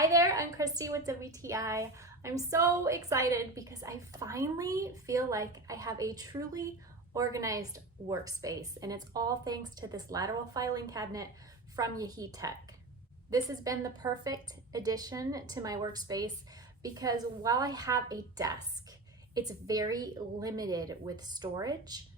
Hi there, I'm Christy with WTI. I'm so excited because I finally feel like I have a truly organized workspace, and it's all thanks to this lateral filing cabinet from Yaheetech. This has been the perfect addition to my workspace because while I have a desk, it's very limited with storage.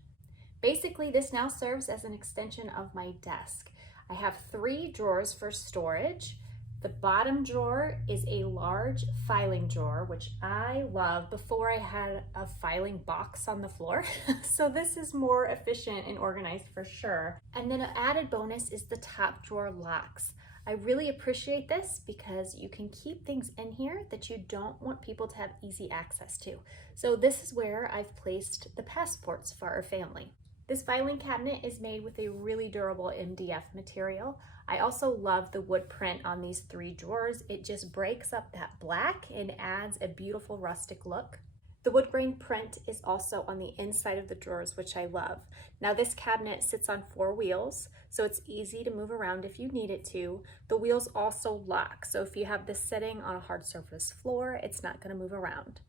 Basically, this now serves as an extension of my desk. I have 3 drawers for storage. The bottom drawer is a large filing drawer, which I love. Before I had a filing box on the floor, so this is more efficient and organized for sure. And then an added bonus is the top drawer locks. I really appreciate this because you can keep things in here that you don't want people to have easy access to. So this is where I've placed the passports for our family. This filing cabinet is made with a really durable MDF material. I also love the wood print on these 3 drawers. It just breaks up that black and adds a beautiful rustic look. The wood grain print is also on the inside of the drawers, which I love. Now this cabinet sits on 4 wheels, so it's easy to move around if you need it to. The wheels also lock, so if you have this sitting on a hard surface floor, it's not going to move around.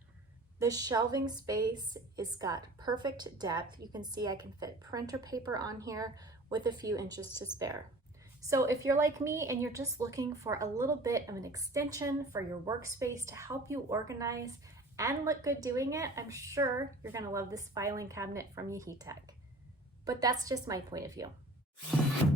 The shelving space is got perfect depth. You can see I can fit printer paper on here with a few inches to spare. So if you're like me and you're just looking for a little bit of an extension for your workspace to help you organize and look good doing it, I'm sure you're gonna love this filing cabinet from Yaheetech. But that's just my point of view.